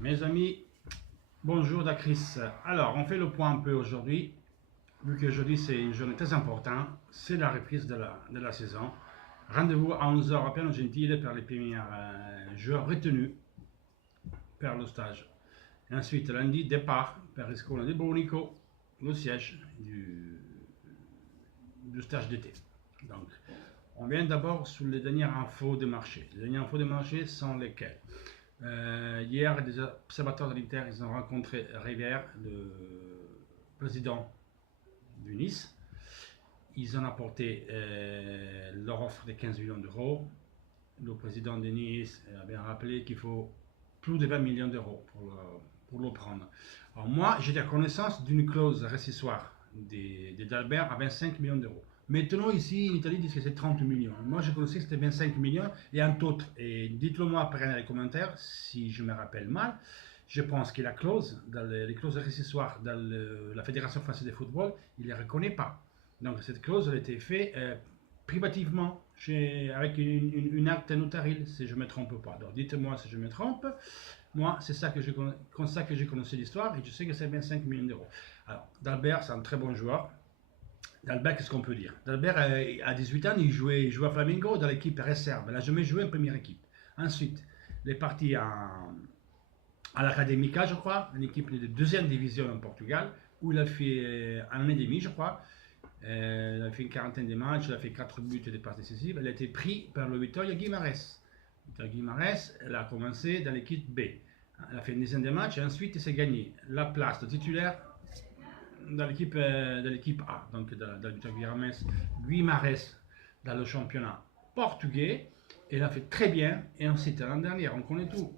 Mes amis, bonjour Dacris. Alors, on fait le point un peu aujourd'hui, vu que jeudi c'est une journée très importante, c'est la reprise de la saison. Rendez-vous à 11h à Piano Gentile pour les premiers joueurs retenus pour le stage. Et ensuite, lundi, départ pour Riscola de Brunico, le siège du stage d'été. Donc, on vient d'abord sur les dernières infos de marché. Les dernières infos de marché sont lesquelles? Hier, des observateurs de l'Inter, ils ont rencontré Rivière, le président du Nice. Ils ont apporté leur offre de 15 millions d'euros. Le président de Nice a bien rappelé qu'il faut plus de 20 millions d'euros pour le prendre. Alors moi, j'ai la connaissance d'une clause récessoire d'Albert à 25 millions d'euros. Maintenant, ici, en Italie, ils disent que c'est 30 millions. Moi, je connaissais que c'était 25 millions et un autre. Et dites-le moi après dans les commentaires si je me rappelle mal. Je pense que la clause, dans les clauses récessoires dans la Fédération française de football, il ne les reconnaît pas. Donc, cette clause a été faite privativement avec une acte notarial, si je ne me trompe pas. Donc, dites-moi si je me trompe. Moi, c'est ça comme ça que j'ai connu l'histoire et je sais que c'est 25 millions d'euros. Alors, Dalbert, c'est un très bon joueur. Dalbert, qu'est-ce qu'on peut dire? Dalbert, à 18 ans, il jouait à Flamengo dans l'équipe réserve. Il n'a jamais joué en première équipe. Ensuite, il est parti à l'Académica, je crois, une équipe de deuxième division en Portugal, où il a fait un an et demi, je crois. Il a fait une quarantaine de matchs, il a fait 4 buts et des passes décisives. Il a été pris par le Vitória Guimarães. Vitória Guimarães, elle a commencé dans l'équipe B. Elle a fait une dizaine de matchs et ensuite il s'est gagné la place de titulaire dans l'équipe A, donc dans le Vitória Guimarães dans le championnat portugais. Il a fait très bien. Et ensuite, l'année dernière, on connaît tout.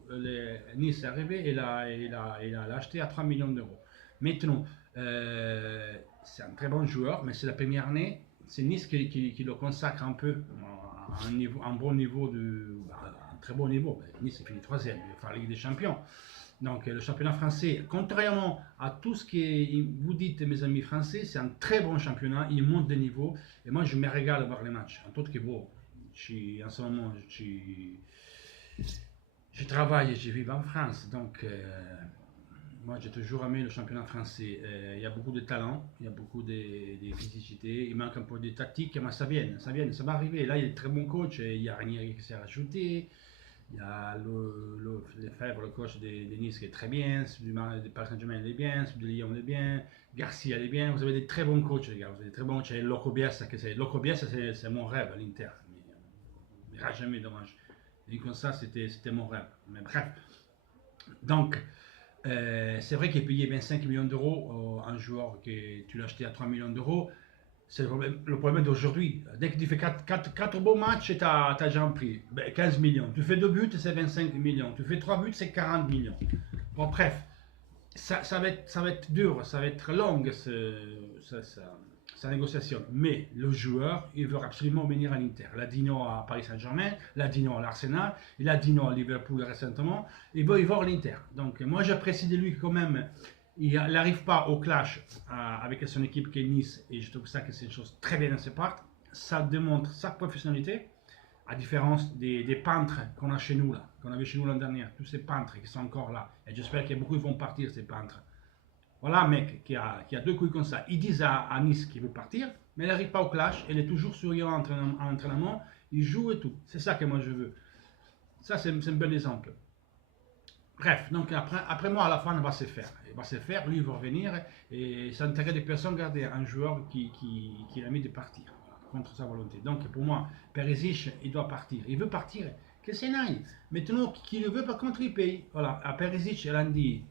Nice est arrivé et il a acheté à 3 millions d'euros. Maintenant, c'est un très bon joueur, mais c'est la première année. C'est Nice qui le consacre un peu un bon niveau, un très bon niveau. Nice est fini troisième, il va faire la Ligue des Champions. Donc le championnat français, contrairement à tout ce que vous dites, mes amis français, c'est un très bon championnat, il monte de niveau. Et moi, je me régale à voir les matchs. En tout cas, bon, en ce moment, je travaille et je vis en France. Donc, moi, j'ai toujours aimé le championnat français. Il y a beaucoup de talent, il y a beaucoup de physicité. Il manque un peu de tactique, mais ça vient, ça va arriver. Là, il y a de très bons coachs. Il y a Ranieri qui s'est rajouté. Il y a Lefebvre, le coach de Nice, qui est très bien. Celui du Paris Saint-Germain, il est bien. Celui de Lyon, il est bien. Garcia, il est bien. Vous avez des très bons coachs, les gars. Vous avez des très bons coachs. Loco Bielsa, c'est mon rêve à l'Inter. Mais il n'ira jamais, dommage. Et comme ça, c'était mon rêve. Mais bref. Donc, c'est vrai qu'il est payé 25 millions d'euros un joueur que tu l'as acheté à 3 millions d'euros. C'est le problème d'aujourd'hui. Dès que tu fais 4 beaux matchs, tu as déjà un prix. 15 millions. Tu fais 2 buts, c'est 25 millions. Tu fais 3 buts, c'est 40 millions. Bon, bref, ça va être dur, ça va être long, sa négociation. Mais le joueur, il veut absolument venir à l'Inter. Il a dit non à Paris Saint-Germain, il a dit non à l'Arsenal, il a dit non à Liverpool récemment. Il veut y voir l'Inter. Donc, moi, j'apprécie de lui quand même. Il n'arrive pas au clash avec son équipe qui est Nice, et je trouve ça que c'est une chose très bien dans ses parts. Ça démontre sa professionnalité, à différence des peintres qu'on a chez nous, là, qu'on avait chez nous l'an dernier, tous ces peintres qui sont encore là. Et j'espère qu'il y a beaucoup qui vont partir, ces peintres. Voilà un mec qui a 2 couilles comme ça. Il dit à Nice qu'il veut partir, mais il n'arrive pas au clash, il est toujours souriant en entraînement, il joue et tout. C'est ça que moi je veux. Ça, c'est un bel exemple. Bref, donc après moi, à la fin, il va se faire. Il va se faire, lui, il va revenir, et ça n'intéresse des personnes garder un joueur qui a mis de partir, contre sa volonté. Donc pour moi, Perisic, il doit partir. Il veut partir, que c'est naïf. Maintenant, qui le veut, par contre, il paye. Voilà, à Perisic, lundi,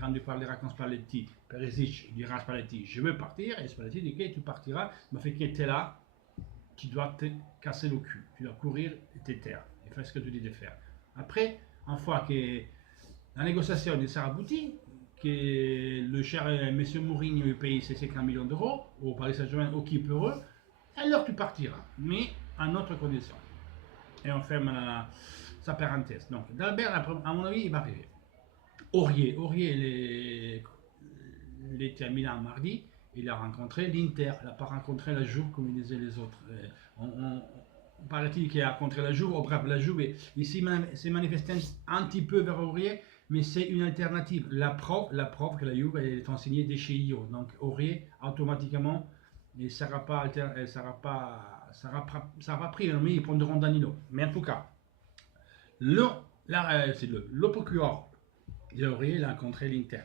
quand il parlera con Spalletti, Perisic il dira à Spalletti, je veux partir, et Spalletti dit, ok, tu partiras, mais fait que tu es là, tu dois te casser le cul. Tu dois courir et te taire, et faire ce que tu dis de faire. Après, une fois que la négociation s'est aboutie, que le cher monsieur Mourinho paye ses 50 millions d'euros au Paris Saint-Germain, au qui pour eux, alors tu partiras, mais à notre condition. Et on ferme sa parenthèse. Donc, Dalbert, à mon avis, il va arriver. Aurier, il était à Milan mardi, il a rencontré l'Inter, il n'a pas rencontré la Juve comme disaient les autres. On paraît-il qu'il a rencontré la Juve, bref, la Juve, il s'est manifesté un petit peu vers Aurier, mais c'est une alternative. La preuve que la Juve est enseignée dès chez Io. Donc Aurier, automatiquement, il ne sera pas, ça va pris, mais ils prendront Danilo. Mais en tout cas, le procureur de Aurier il a rencontré l'Inter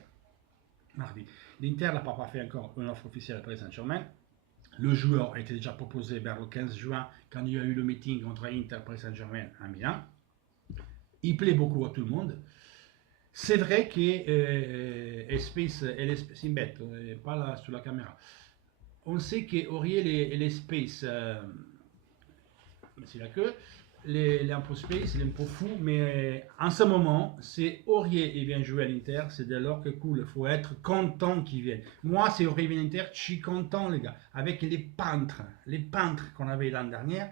mardi. L'Inter n'a pas fait encore une offre officielle à Paris Saint-Germain. Le joueur a été déjà proposé vers le 15 juin quand il y a eu le meeting entre Inter et Paris Saint-Germain à Milan. Il plaît beaucoup à tout le monde. C'est vrai que Space, elle est Simbet, pas là sur la caméra. On sait que Aurier et les Space, c'est la queue, les un peu Space, il est un peu fou, mais en ce moment, c'est Aurier qui vient jouer à l'Inter, c'est dès lors que cool, il faut être content qu'il vienne. Moi, c'est Aurier vient à l'Inter, je suis content, les gars, avec les peintres qu'on avait l'an dernier,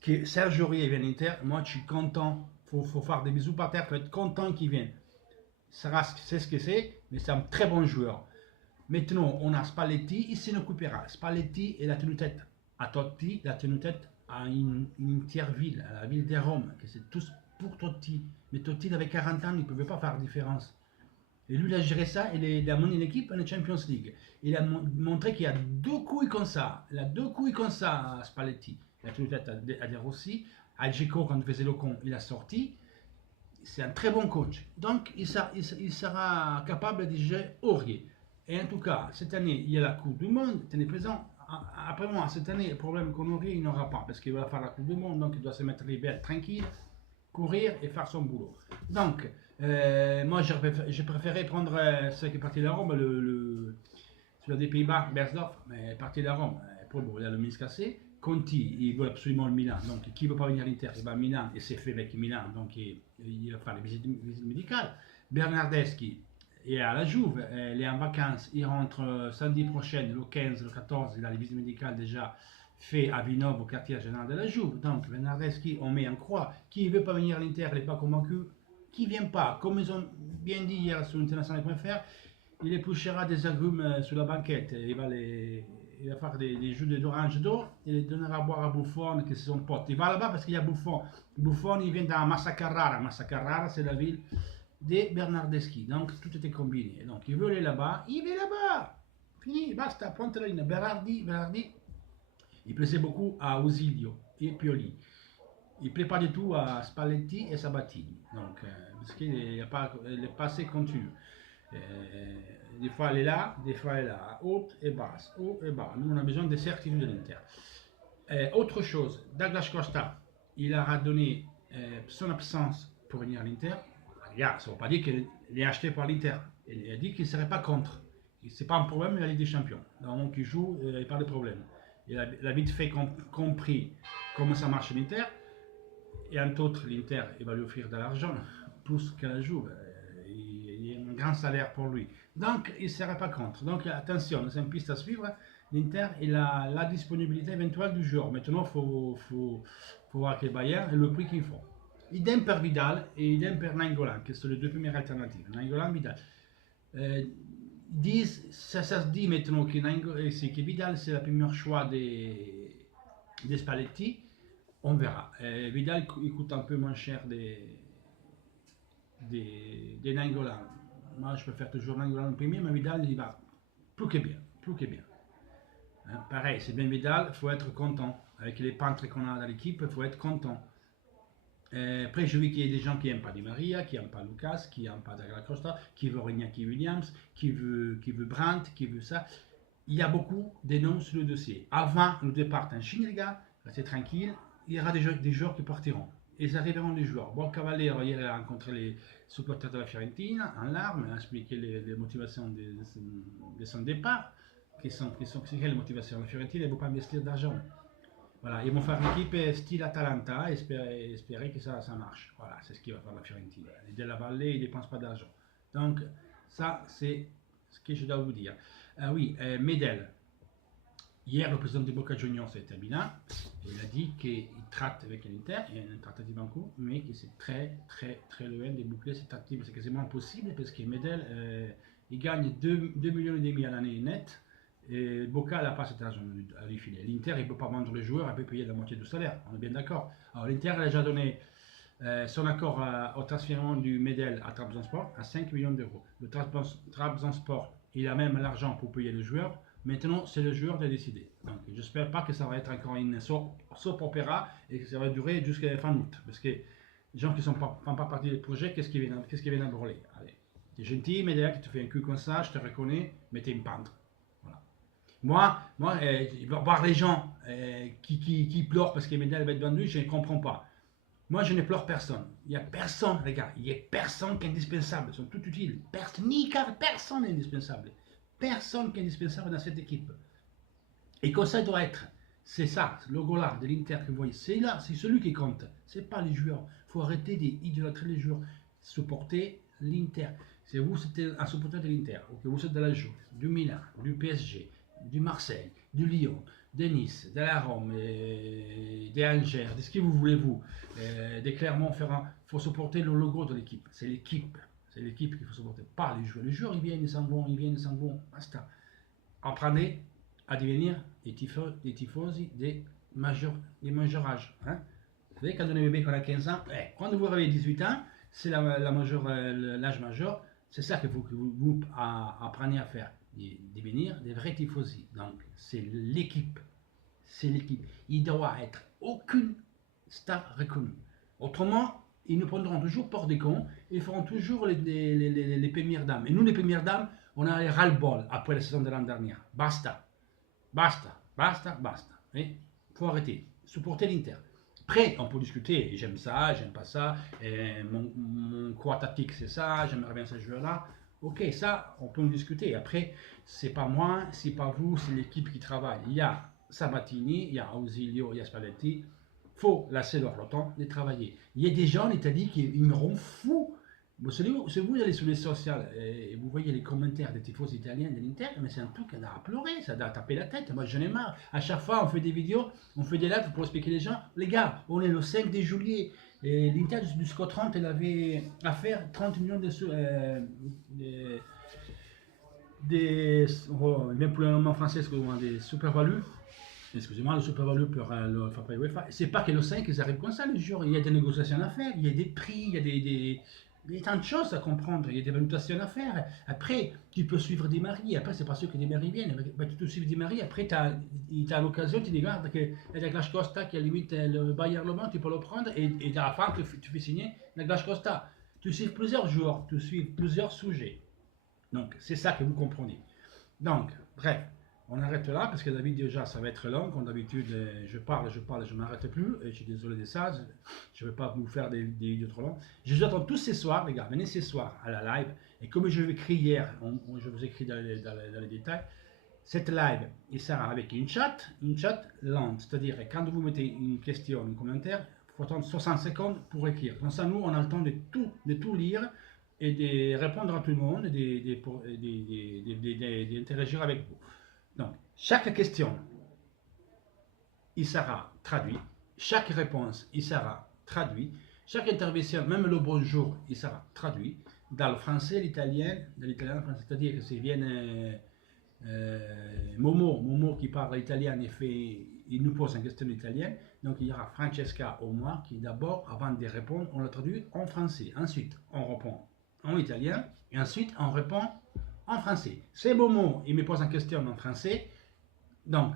que Serge Aurier vient à l'Inter, moi, je suis content, faut faire des bisous par terre, faut être content qu'il vienne. C'est ce que c'est, mais c'est un très bon joueur. Maintenant, on a Spalletti, il s'en occupera. Spalletti, il a tenu tête à Totti, il a tenu tête à une tiers ville, à la ville de Rome, que c'est tous pour Totti. Mais Totti, avait 40 ans, il ne pouvait pas faire différence. Et lui, il a géré ça, il a mené l'équipe en Champions League. Il a montré qu'il y a deux couilles comme ça. Il a deux couilles comme ça, Spalletti. Il a tenu tête à De Rossi. À Dzeko, quand il faisait le con, il a sorti. C'est un très bon coach. Donc, il sera capable de gérer Aurier. Et en tout cas, cette année, il y a la Coupe du Monde. Tenez présent. Après moi, cette année, le problème qu'on Aurier, il n'aura pas. Parce qu'il va faire la Coupe du Monde. Donc, il doit se mettre libère, tranquille, courir et faire son boulot. Donc, moi, j'ai préféré prendre ceux qui est parti de Rome, celui des Pays-Bas, Bersdorf, mais parti de Rome. Il a le ministre cassé. Conti, il veut absolument le Milan. Donc, qui ne veut pas venir à l'Inter, il va à Milan et c'est fait avec Milan. Donc, il va faire les visites médicales. Bernardeschi est à la Juve, il est en vacances. Il rentre samedi prochain, le 15, le 14. Il a les visites médicales déjà fait à Villeneuve, au quartier général de la Juve. Donc, Bernardeschi, on met en croix. Qui ne veut pas venir à l'Inter, il n'est pas convaincu. Qui ne vient pas, comme ils ont bien dit hier sur international.fr, il épluchera des agrumes sur la banquette. Il va faire des jus d'orange d'eau et il donnera à boire à Buffon, qui c'est son pote. Il va là-bas parce qu'il y a Buffon. Buffon, il vient dans Massa Carrara. Massa Carrara, c'est la ville de Bernardeschi. Donc, tout était combiné. Donc, il veut aller là-bas. Il va là-bas. Fini, basta, pointe la ligne. Berardi, il plaisait beaucoup à Ausilio et Pioli. Il ne plaît pas du tout à Spalletti et Sabatini. Donc, parce qu'il est passé continu. Des fois elle est là, des fois elle est là, haute et basse, haut et bas. Nous on a besoin de certitude de l'Inter. Autre chose, Douglas Costa, il a donné son absence pour venir à l'Inter. Regarde, ça ne veut pas dire qu'il est acheté par l'Inter. Il a dit qu'il ne serait pas contre. Ce n'est pas un problème, il a Ligue des Champions. Donc il joue, il n'y a pas de problème. Il a vite fait compris comment ça marche l'Inter. Et entre autres, l'Inter va lui offrir de l'argent, plus que la Juve. Il y a un grand salaire pour lui. Donc, il ne serait pas contre. Donc, attention, c'est une piste à suivre. L'Inter, il a la disponibilité éventuelle du joueur. Maintenant, il faut voir quel Bayern et le prix qu'il faut. Idem per Vidal et idem per Nainggolan, qui sont les deux premières alternatives. Nainggolan, Vidal. Ça se dit maintenant que Vidal, c'est le premier choix des Spalletti. On verra. Vidal, il coûte un peu moins cher des Nainggolan. Moi, je préfère toujours Nainggolan en premier, mais Vidal, il va plus que bien. Hein, pareil, c'est bien Vidal, il faut être content. Avec les peintres qu'on a dans l'équipe, il faut être content. Après, je vois qu'il y a des gens qui n'aiment pas Di Maria, qui n'aiment pas Lucas, qui n'aiment pas Douglas Costa, qui veut Iñaki Williams, qui veut Brandt, qui veut ça. Il y a beaucoup de noms sur le dossier. Avant le départ en Chine, les gars, restez tranquille, il y aura des joueurs qui partiront. Ils arriveront les joueurs. Bon, Cavaliero, hier, il a rencontré les supporters de la Fiorentina en larmes, il a expliqué les motivations de son départ, qui sont quelles motivations. La Fiorentina ne veut pas investir d'argent. Voilà, ils vont faire une équipe style Atalanta, espérer que ça marche. Voilà, c'est ce qu'il va faire la Fiorentina. Et de la Vallée, ils ne dépensent pas d'argent. Donc, ça, c'est ce que je dois vous dire. Oui, Medel. Hier, le président de Boca Juniors était à Milan. Il a dit qu'il traite avec l'Inter, il y a une traitative en cours, mais que c'est très loin de boucler cette traitative. C'est quasiment impossible parce que Medel, il gagne 2,5 millions à l'année net. Et Boca n'a pas cet argent à lui filer. L'Inter, il ne peut pas vendre les joueurs, il peut payer la moitié du salaire. On est bien d'accord. Alors l'Inter a déjà donné son accord au transfert du Medel à Trabzonspor à 5 millions d'euros. Le Trabzonspor, il a même l'argent pour payer le joueur. Maintenant, c'est le joueur de décider. Donc, j'espère pas que ça va être encore une soap opéra et que ça va durer jusqu'à fin août. Parce que les gens qui ne font pas partie du projet, qu'est-ce qu'ils viennent à brûler? Allez, t'es gentil, Medel, tu te fais un cul comme ça, je te reconnais, mais t'es une pendre. Voilà. Moi, voir les gens qui pleurent parce que Medel va être vendu, je ne comprends pas. Moi, je ne pleure personne. Il n'y a personne, les gars. Il n'y a personne qui est indispensable. Ils sont tous utiles. Personne n'est indispensable. Personne qui est indispensable dans cette équipe. Et comme ça doit être. C'est ça, le logo-là de l'Inter que vous voyez. C'est là, c'est celui qui compte. Ce n'est pas les joueurs. Il faut arrêter d'idolâtrer les joueurs. Supporter l'Inter. Si vous êtes un supporter de l'Inter, ou que vous êtes de la Juve, du Milan, du PSG, du Marseille, du Lyon, de Nice, de la Rome, des Angers, de ce que vous voulez, de Clermont-Ferrand, il faut supporter le logo de l'équipe. C'est l'équipe. C'est l'équipe qu'il faut supporter, pas les joueurs. Les joueurs, ils viennent, ils s'en vont, basta. Apprenez à devenir des tifosi des majeurs âges. Hein? Vous savez, quand on est bébé, quand on a 15 ans, quand vous avez 18 ans, c'est l'âge majeur. C'est ça qu'il faut que vous appreniez à faire. Devenir des vrais tifosi. Donc, c'est l'équipe. C'est l'équipe. Il doit être aucune star reconnue. Autrement, ils nous prendront toujours pour des cons. Ils feront toujours les premières dames. Et nous, les premières dames, on a les ras-le-bol après la saison de l'an dernier. Basta. Il faut arrêter. Supporter l'Inter. Après, on peut discuter. J'aime ça, j'aime pas ça. Mon choix tactique, c'est ça. J'aimerais bien ce joueur-là. Ok, ça, on peut en discuter. Après, c'est pas moi, c'est pas vous, c'est l'équipe qui travaille. Il y a Sabatini, il y a Ausilio, il y a Spalletti. Il faut laisser leur temps de travailler. Il y a des gens en Italie qui me rendent fou. Si vous allez sur les sociales et vous voyez les commentaires des tifos italiens de l'Inter, mais c'est un truc qui a à pleurer, ça a taper la tête. Moi, j'en ai marre. À chaque fois, on fait des vidéos, on fait des lives pour expliquer les gens. Les gars, on est le 5 juillet. Et l'Inter du SCO 30, elle avait à faire 30 millions même pour le nom français, des super-values. Excusez-moi, le super-value pour le FAPA UEFA. C'est pas que le 5, ils arrivent comme ça le jour. Il y a des négociations à faire, il y a des prix, il y a tant de choses à comprendre, il y a des valutations à faire. Après, tu peux suivre des maris. Après, c'est pas sûr que des maris viennent. Tu peux suivre des maris. Après, tu as l'occasion, tu dis, regarde, que la Glace Costa qui a limite le Bayern Le Mans, tu peux le prendre et à la fin, tu fais signer la Glace Costa. Tu suis plusieurs joueurs, tu suis plusieurs sujets. Donc, c'est ça que vous comprenez. Donc, bref. On arrête là parce que la vidéo déjà ça va être long. Comme d'habitude, je parle, je ne m'arrête plus. Et je suis désolé de ça. Je ne vais pas vous faire des vidéos trop longues. Je vous attends tous ces soirs, les gars. Venez ces soirs à la live. Et comme je vous ai écrit hier, je vous ai écrit dans les détails. Cette live, il sera avec une chat lente. C'est-à-dire, quand vous mettez une question, un commentaire, il faut attendre 60 secondes pour écrire. Comme ça, nous, on a le temps de tout lire et de répondre à tout le monde et d'interagir avec vous. Donc, chaque question, il sera traduit. Chaque réponse, il sera traduit. Chaque intervention, même le bonjour, il sera traduit dans le français, l'italien, de l'italien au français. C'est-à-dire que c'est bien Momo qui parle italien, il nous pose une question italienne. Donc, il y aura Francesca ou moi qui d'abord, avant de répondre, on le traduit en français. Ensuite, on répond en italien et ensuite, on répond en français. C'est Momo, il me pose une question en français. Donc,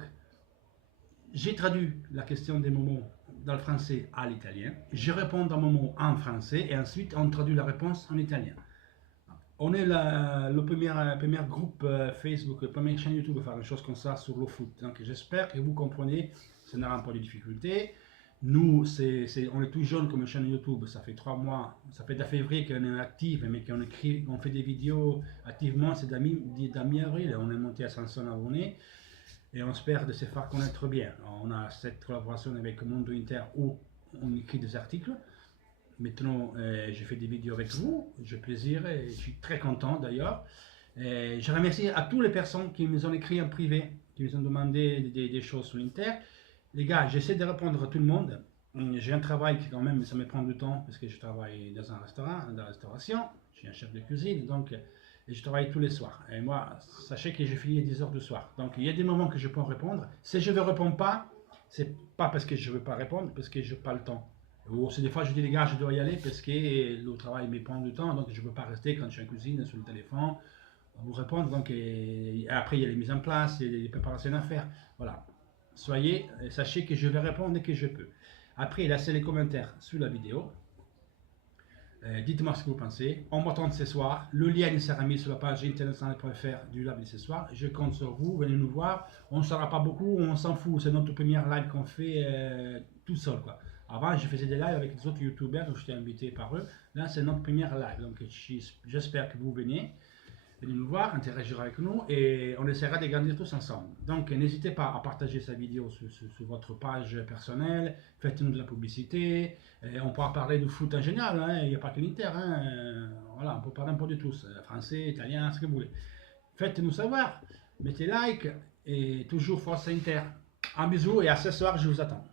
j'ai traduit la question de Momo dans le français à l'italien. Je réponds dans Momo en français et ensuite on traduit la réponse en italien. On est le premier groupe Facebook, la première chaîne YouTube à faire une chose comme ça sur le foot. Donc, j'espère que vous comprenez, ce n'aura pas de difficulté. Nous, on est tout jeune comme chaîne YouTube, ça fait 3 mois, ça fait de février qu'on est actif, mais qu'on fait des vidéos activement, c'est mi-avril, on est monté à 500 abonnés et on espère de se faire connaître bien. On a cette collaboration avec Mondo Inter où on écrit des articles. Maintenant, je fais des vidéos avec vous, j'ai plaisir et je suis très content d'ailleurs. Je remercie à toutes les personnes qui nous ont écrit en privé, qui nous ont demandé des choses sur l'Inter. Les gars, j'essaie de répondre à tout le monde. J'ai un travail qui quand même, ça me prend du temps parce que je travaille dans un restaurant, dans la restauration. Je suis un chef de cuisine, donc je travaille tous les soirs. Et moi, sachez que j'ai fini à 10 h du soir. Donc il y a des moments que je peux répondre. Si je ne réponds pas, c'est pas parce que je ne veux pas répondre, parce que je n'ai pas le temps. Ou c'est des fois je dis les gars, je dois y aller parce que le travail me prend du temps, donc je ne peux pas rester quand je suis en cuisine sur le téléphone, vous répondre. Donc, et après, il y a les mises en place, il y a les préparations à faire. Voilà. Sachez que je vais répondre dès que je peux. Après, laissez les commentaires sous la vidéo. Dites-moi ce que vous pensez. On m'attend ce soir. Le lien sera mis sur la page internationale.fr du live de ce soir. Je compte sur vous. Venez nous voir. On ne sera pas beaucoup. On s'en fout. C'est notre première live qu'on fait tout seul, quoi. Avant, je faisais des lives avec des autres youtubeurs où j'étais invité par eux. Là, c'est notre première live. Donc, j'espère que vous venez nous voir, interagir avec nous et on essaiera de grandir tous ensemble. Donc n'hésitez pas à partager cette vidéo sur votre page personnelle, faites-nous de la publicité, on pourra parler du foot en général, hein, il n'y a pas que l'Inter, hein, voilà, on peut parler un peu de tous, français, italien, ce que vous voulez. Faites-nous savoir, mettez like et toujours force Inter. Un bisou et à ce soir, je vous attends.